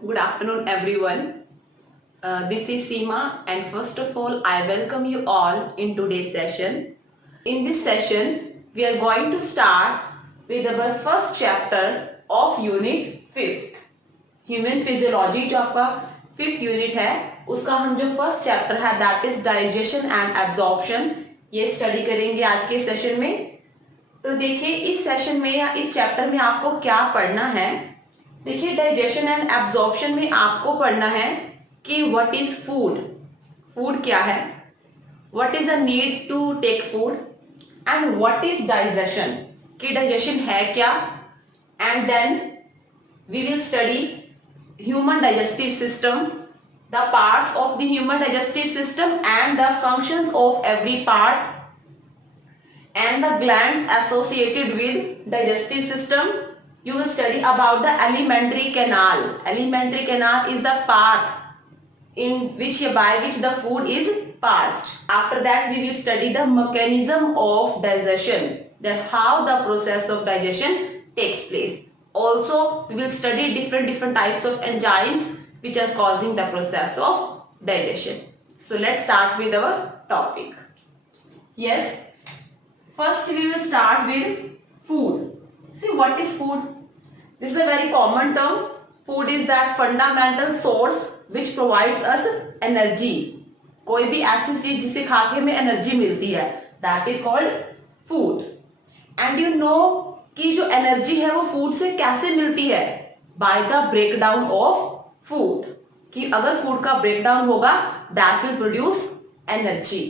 good afternoon everyone. This is Seema, and first of all I welcome you all in today's session. In this session we are going to start with our first chapter of unit 5th. Human physiology जो आपका 5th unit है उसका हम जो first chapter है that is digestion and absorption, ये study करेंगे आज के सेशन में। तो देखिए इस सेशन में या इस चैप्टर में आपको क्या पढ़ना है। देखिए डाइजेशन एंड एब्जॉर्प्शन में आपको पढ़ना है कि व्हाट इज फूड, फूड क्या है, what is a need to take food and what is digestion, कि डाइजेशन है क्या। And then we will study human digestive system, the parts of the human digestive system and the functions of every part and the glands associated with digestive system. You will study about the alimentary canal. Alimentary canal is the path in which by which the food is passed. After that we will study the mechanism of digestion, that how the process of digestion takes place. Also we will study different types of enzymes which are causing the process of digestion. So let's start with our topic. Yes, first we will start with food. See, what is food? This is a very common term. Food is that fundamental source which provides us energy. कोई भी ऐसी चीज जिसे खा के हमें energy मिलती है, that is called food. And you know कि जो एनर्जी है वो फूड से कैसे मिलती है? By the breakdown of food, कि अगर फूड का ब्रेकडाउन होगा दैट विल प्रोड्यूस एनर्जी।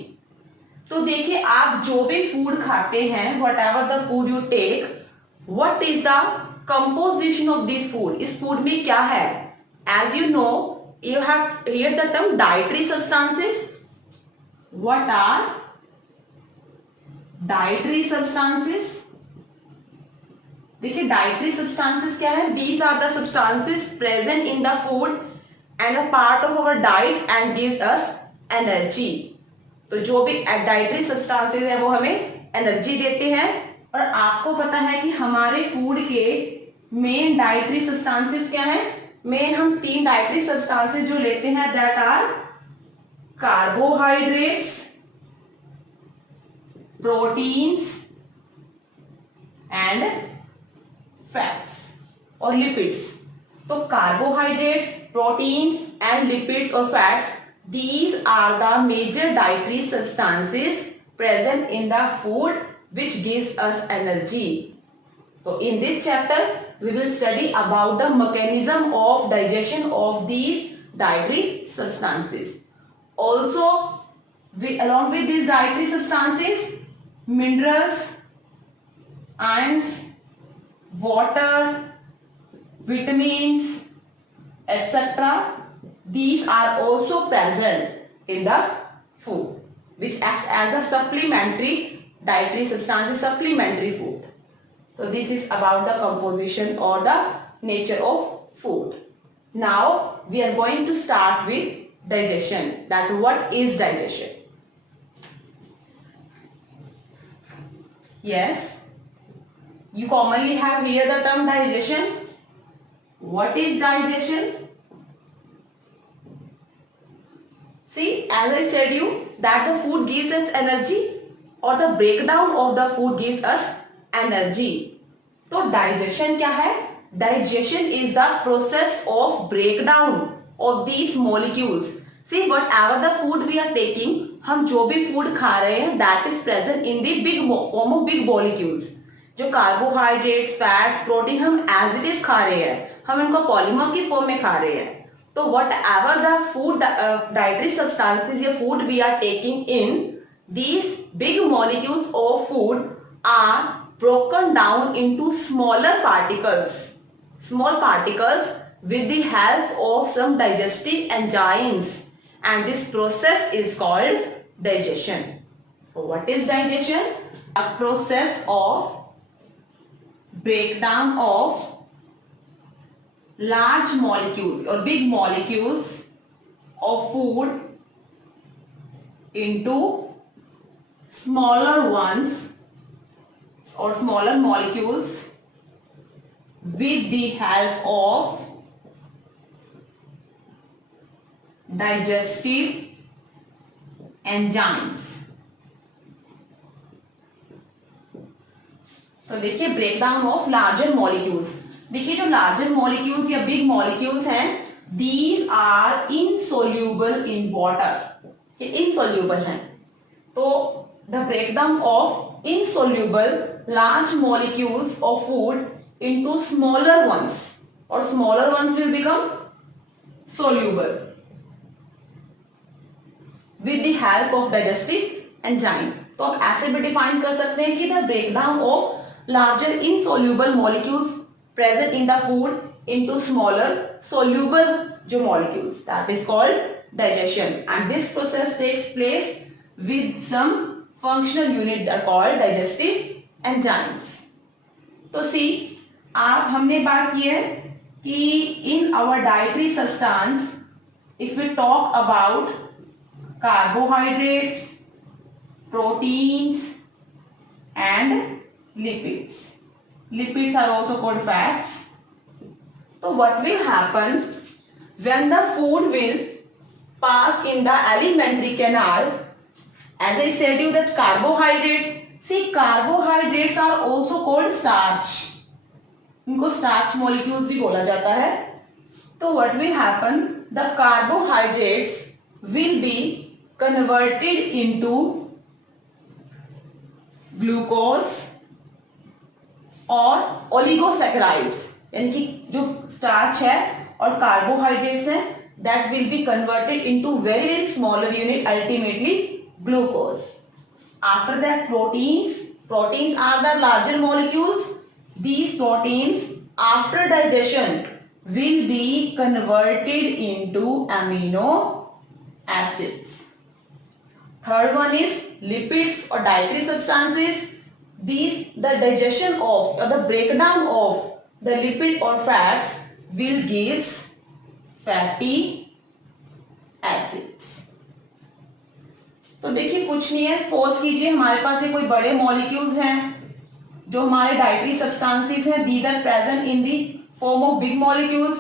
तो देखिए आप जो भी फूड खाते हैं, whatever the food you take, what is the composition of this food, इस फूड में क्या है। As you know you have hear the term dietary substances. What are dietary substances? देखिए डाइटरी सब्सटेंसेस क्या है? These are the substances present in the food and a part of our diet and gives us energy. तो जो भी dietary substances है वो हमें energy देते हैं। और आपको पता है कि हमारे फूड के मेन डाइटरी सब्सटेंसेस क्या है? मेन हम 3 डाइटरी सब्सटेंसेस जो लेते हैं that are carbohydrates, proteins and fats और लिपिड्स। तो कार्बोहाइड्रेट्स, प्रोटीन्स एंड लिपिड्स और fats, these are the major dietary substances present in the food which gives us energy. So in this chapter we will study about the mechanism of digestion of these dietary substances. Also along with these dietary substances, minerals, ions, water, vitamins, etc. These are also present in the food, which acts as a supplementary dietary substance, supplementary food. So this is about the composition or the nature of food. Now we are going to start with digestion. That what is digestion? Yes, you commonly have here the term digestion. What is digestion? See, as I said you that the food gives us energy or the breakdown of the food gives us energy. तो digestion क्या है? Digestion is the process of breakdown of these molecules. See, whatever the food we are taking, हम जो भी food खा रहे हैं that is present in the big form of big molecules. जो कार्बोहाइड्रेट्स, फैट्स, प्रोटीन हम एज इट इज खा रहे हैं, हम इनको पॉलीमर की फॉर्म में खा रहे हैं। तो whatever the food dietary substances या food we are taking in, these big molecules of food are broken down into smaller particles, small particles with the help of some digestive enzymes, and this process is called digestion. So what is digestion? A process of breakdown of large molecules or big molecules of food into smaller ones or smaller molecules with the help of digestive enzymes. तो देखिए breakdown of larger molecules. देखिए जो larger molecules या big molecules हैं, these are insoluble in water. ये insoluble हैं. तो the breakdown of insoluble large molecules of food into smaller ones, और smaller ones will become soluble with the help of digestive enzyme. तो आप ऐसे भी डिफाइन कर सकते हैं कि the breakdown of larger insoluble molecules present in the food into smaller soluble जो molecules, that is called digestion, and this process takes place with some functional unit that are called digestive enzymes. तो सी आप हमने बात की है कि in our dietary substance, if we talk about carbohydrates, proteins and lipids. Lipids are also called fats. So what will happen when the food will pass in the alimentary canal? As I said you that carbohydrates, see carbohydrates are also called starch. इनको starch molecules भी बोला जाता है. तो what will happen, the carbohydrates will be converted into glucose और oligosaccharides, यानी कि जो स्टार्च है और कार्बोहाइड्रेट्स हैं, that will be converted into very very smaller unit, ultimately glucose. After that proteins are the larger molecules. These proteins after digestion will be converted into amino acids. Third one is lipids or dietary substances. These the digestion of or the breakdown of the lipid or fats will gives fatty acids. तो देखिए कुछ नहीं है, suppose कीजिए हमारे पास ये कोई बड़े मॉलिक्यूल्स हैं जो हमारे डाइटरी सब्सटेंसेस हैं. These are present in the form of big molecules.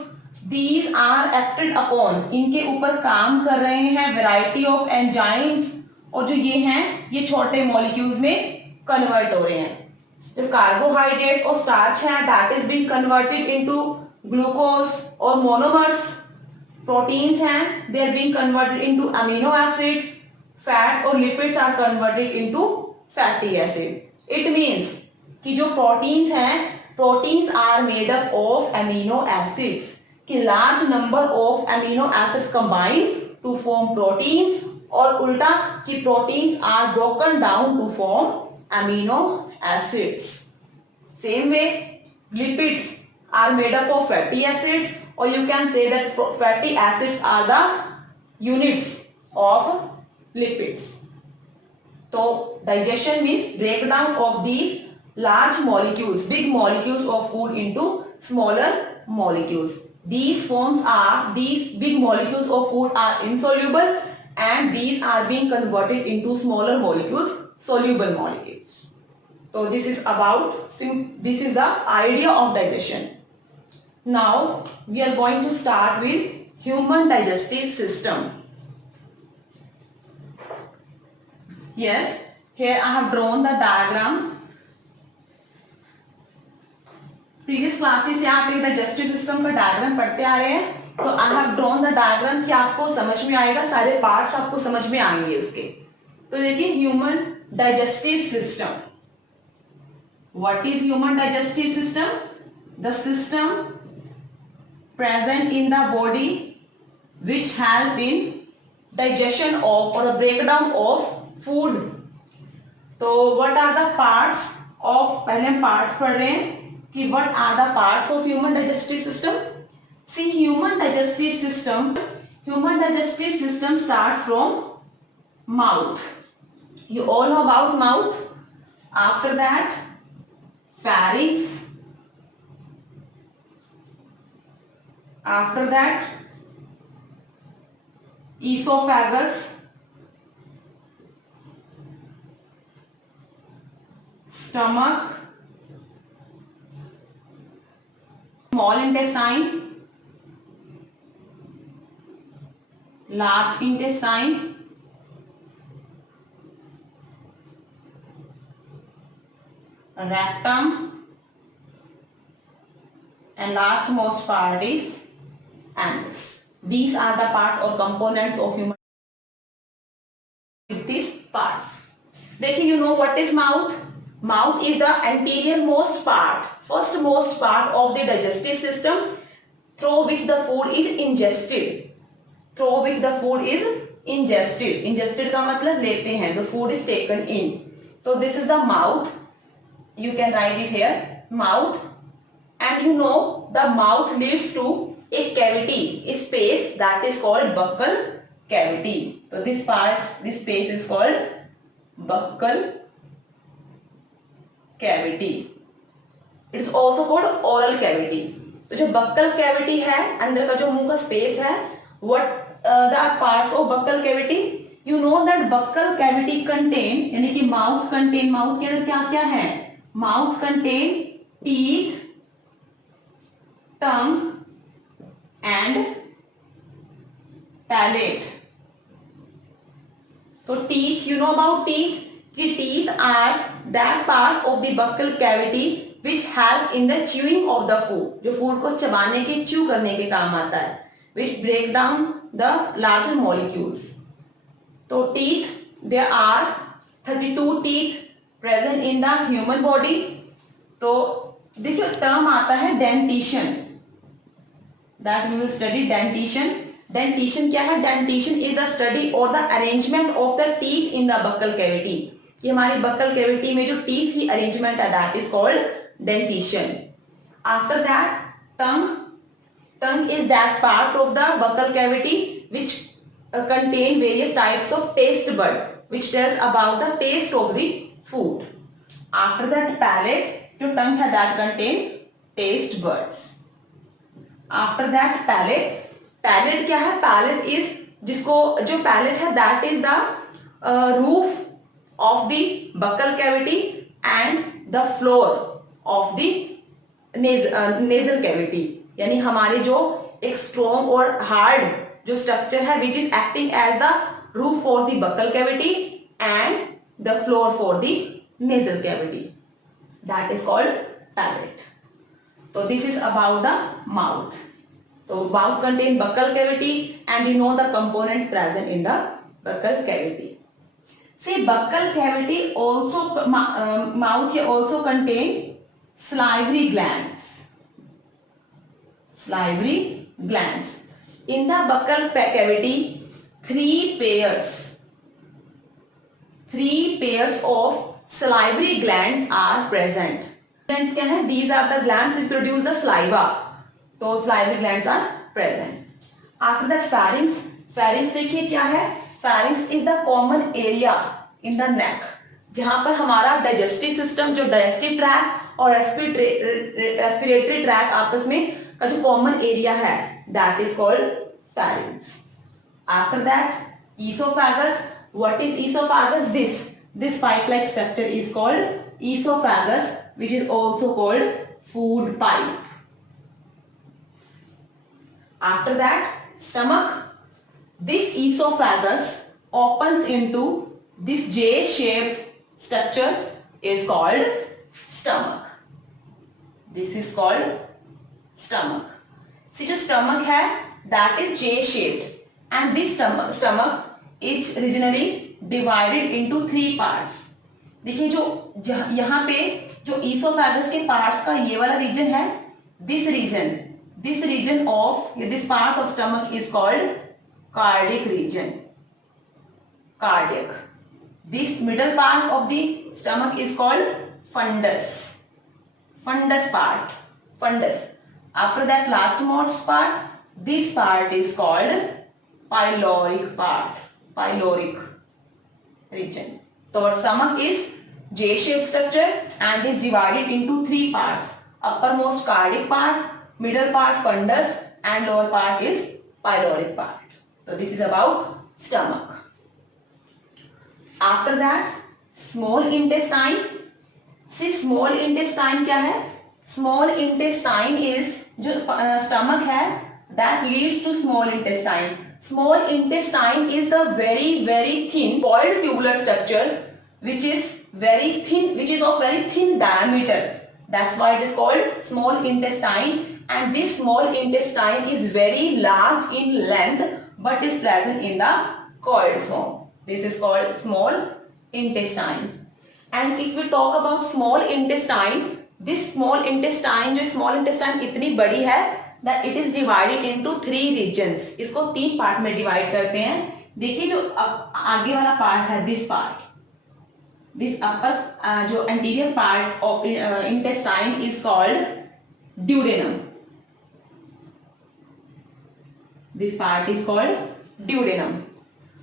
These are acted upon, इनके ऊपर काम कर रहे हैं वैरायटी ऑफ एंजाइम्स, और जो ये हैं ये छोटे मॉलिक्यूल्स में कन्वर्ट हो रहे हैं. जो कार्बोहाइड्रेट्स और स्टार्च है, that is being converted into glucose और मोनोमर्स. प्रोटीन्स हैं, they are being converted into amino acids. Fat और lipids are converted into fatty acid. It means कि जो प्रोटीन्स हैं, proteins are made up of amino acids, कि large number of amino acids combine to form proteins, और उल्टा कि proteins are broken down to form amino acids. Same way lipids are made up of fatty acids, और you can say that fatty acids are the units of lipids. तो digestion means breakdown of these large molecules, big molecules of food into smaller molecules. These big molecules of food are insoluble, and these are being converted into smaller molecules, soluble molecules. So this is the idea of digestion. Now we are going to start with human digestive system. Yes, here I have drawn the diagram. Previous classes से आप एक digestive system का diagram पढ़ते आ रहे हैं, तो I have drawn the diagram कि आपको समझ में आएगा, सारे पार्ट्स आपको समझ में आएंगे उसके. तो देखिए human digestive system. What is human digestive system? The system present in the body which help in digestion of और ब्रेकडाउन ऑफ फूड. तो what are the parts of, पहले हम पार्ट्स पढ़ रहे हैं कि what are the parts of human digestive system. See, human digestive system starts from mouth. You all know about mouth. After that pharynx, after that esophagus, stomach, small intestine, large intestine, rectum, and last most part is anus. These are the parts or components of human with these parts. देखिए, you know what is mouth? Mouth is the anterior most part, first most part of the digestive system through which the food is ingested. Through which the food is ingested. Ingested का मतलब लेते हैं. The food is taken in. So this is the mouth. You can write it here. Mouth. And you know the mouth leads to a cavity, a space that is called buccal cavity. So this part, this space is called buccal cavity. It is also called oral cavity. तो जो buccal cavity है, अंदर का जो मुंह का space है, what the parts of buccal cavity? You know that buccal cavity contain, यानी कि mouth contain, mouth के अंदर क्या क्या है? Mouth contain teeth, tongue and palate. तो teeth, you know about teeth? कि teeth are that part of the buccal cavity which help in the chewing of the food. जो food को चबाने के, chew करने के काम आता है. Which break down the larger molecules. तो teeth, there are 32 teeth present in the human body. तो देखिए term आता है dentition. That we will study dentition. Dentition क्या है? Dentition is the study or the arrangement of the teeth in the buccal cavity. ये हमारी buccal cavity में जो teeth की arrangement है, that is called dentition. After that, tongue. Tongue is that part of the buccal cavity which contain various types of taste bud, which tells about the taste of the food. After that, palate. जो tongue है, that contain taste buds. After that, palate. Palate क्या है? Palate is जिसको जो palate है, that is the roof of the buccal cavity and the floor of the nasal cavity. यानी हमारे जो एक strong और hard जो structure है, which is acting as the roof for the buccal cavity and the floor for the nasal cavity. That is called palate. So this is about the mouth. So mouth contain buccal cavity and you know the components present in the buccal cavity. See, buccal cavity also, mouth here also contain salivary glands. Salivary glands. In the buccal cavity, three pairs of salivary glands are present. Glands क्या है? These are the glands which produce the saliva. तो salivary glands are present. After that, pharynx. Pharynx देखिए क्या है? Pharynx is the common area in the neck, जहां पर हमारा digestive system, जो digestive tract और respiratory tract आपस में का जो common area है, that is called pharynx. After that, esophagus. What is esophagus? This pipe-like structure is called esophagus, which is also called food pipe. After that, stomach. This esophagus opens into this J-shaped structure is called stomach. This is called stomach. See, जो stomach है, that is J-shaped, and this stomach is regionally divided into 3 parts. देखिए जो यहाँ पे जो esophagus के parts का ये वाला region है, this region of this part of stomach is called cardiac region. Cardiac. This middle part of the stomach is called fundus. Fundus part. Fundus. After that, last most part, this part is called pyloric part. Pyloric region. So our stomach is J-shaped structure and is divided into 3 parts. Uppermost cardiac part, middle part fundus, and lower part is pyloric part. So this is about stomach. After that, small intestine. See, small intestine क्या है? Small intestine is जो stomach है, that leads to small intestine. Small intestine is the very thin coiled tubular structure which is very thin, which is of very thin diameter. That's why it is called small intestine, and this small intestine is very large in length but is present in the coiled form. This is called small intestine. And if we talk about small intestine, this small intestine, जो small intestine इतनी बड़ी है that it is divided into 3 regions. इसको 3 part में divide करते हैं. देखिए जो आगे वाला पार्ट है, this part, this upper जो anterior part of intestine is called duodenum. This part is called duodenum.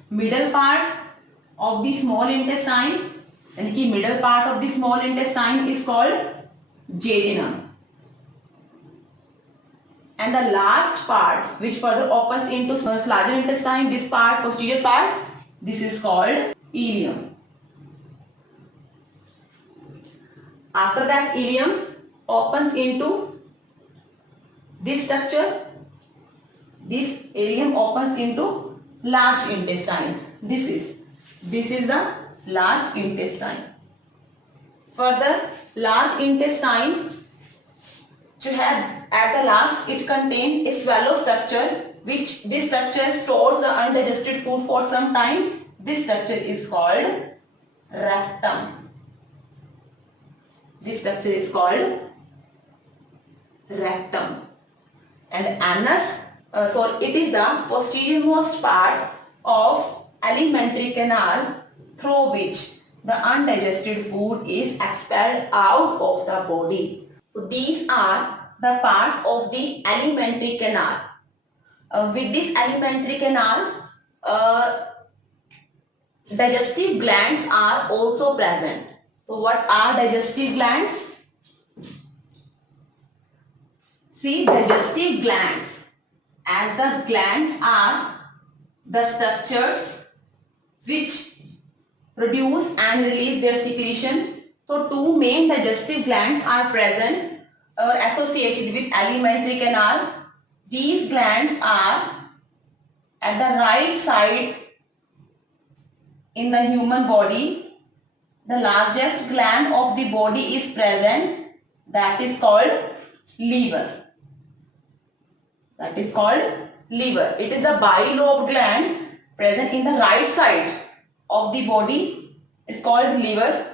Middle part of the small intestine, यानी कि middle part of the small intestine is called jejunum. And the last part which further opens into larger intestine, this part, posterior part, this is called ileum. After that, ileum opens into this structure. This ileum opens into large intestine. This is the large intestine. Further, large intestine जो है at the last it contains a swallow structure, which this structure stores the undigested food for some time. This structure is called rectum. This structure is called rectum. And anus, it is the posteriormost part of alimentary canal through which the undigested food is expelled out of the body. So these are the parts of the alimentary canal. With this alimentary canal, digestive glands are also present. So what are digestive glands? See, digestive glands, as the glands are the structures which produce and release their secretion. So two main digestive glands are present or associated with alimentary canal. These glands are at the right side in the human body. The largest gland of the body is present, that is called liver. That is called liver. It is a bilobed gland present in the right side of the body. It's called liver.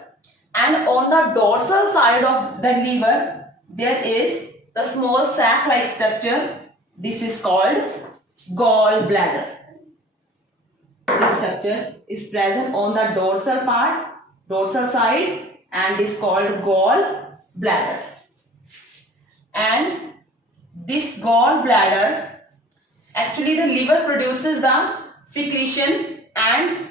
And on the dorsal side of the liver, there is the small sac-like structure. This is called gallbladder. This structure is present on the dorsal part, dorsal side, and is called gallbladder. And this gallbladder, actually the liver produces the secretion, and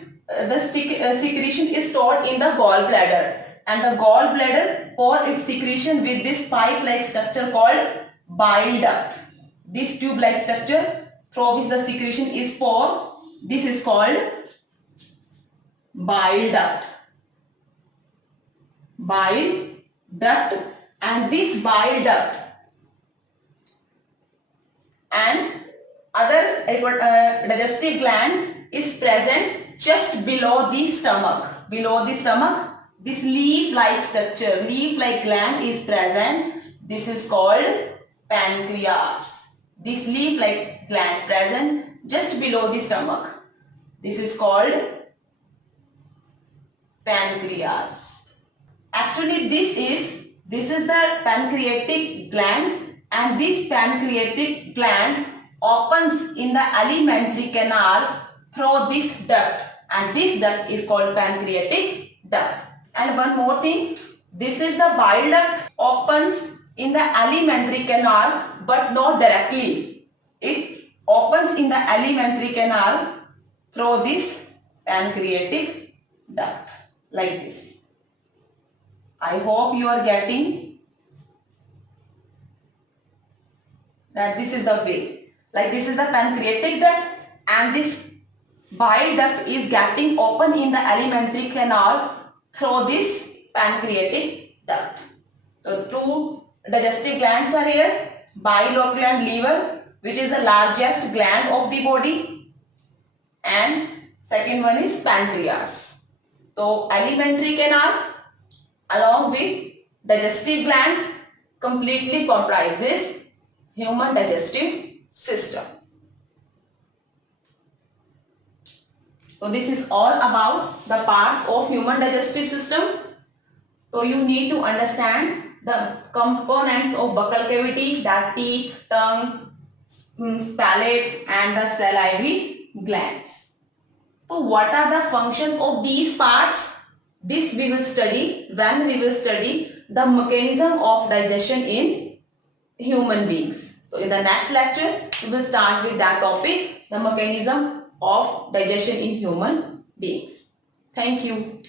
the secretion is stored in the gallbladder. And the gallbladder pour its secretion with this pipe-like structure called bile duct. This tube-like structure through which the secretion is poured, this is called bile duct. Bile duct. And this bile duct and other digestive gland is present just below the stomach. Below the stomach, this leaf-like structure, leaf-like gland is present. This is called pancreas. This leaf-like gland present just below the stomach. This is called pancreas. Actually, this is the pancreatic gland, and this pancreatic gland opens in the alimentary canal through this duct, and this duct is called pancreatic duct. And one more thing, this is the bile duct opens in the alimentary canal but not directly. It opens in the alimentary canal through this pancreatic duct like this. I hope you are getting that this is the way. Like this is the pancreatic duct, and this bile duct is getting open in the alimentary canal through this pancreatic duct. So two digestive glands are here, bile gland, liver. which is the largest gland of the body, and second one is pancreas. So alimentary canal along with digestive glands completely comprises human digestive system. So this is all about the parts of human digestive system. So you need to understand the components of buccal cavity, that teeth, tongue, palate and the salivary glands. So what are the functions of these parts? This we will study when we will study the mechanism of digestion in human beings. So in the next lecture, we will start with that topic, the mechanism of digestion in human beings. Thank you.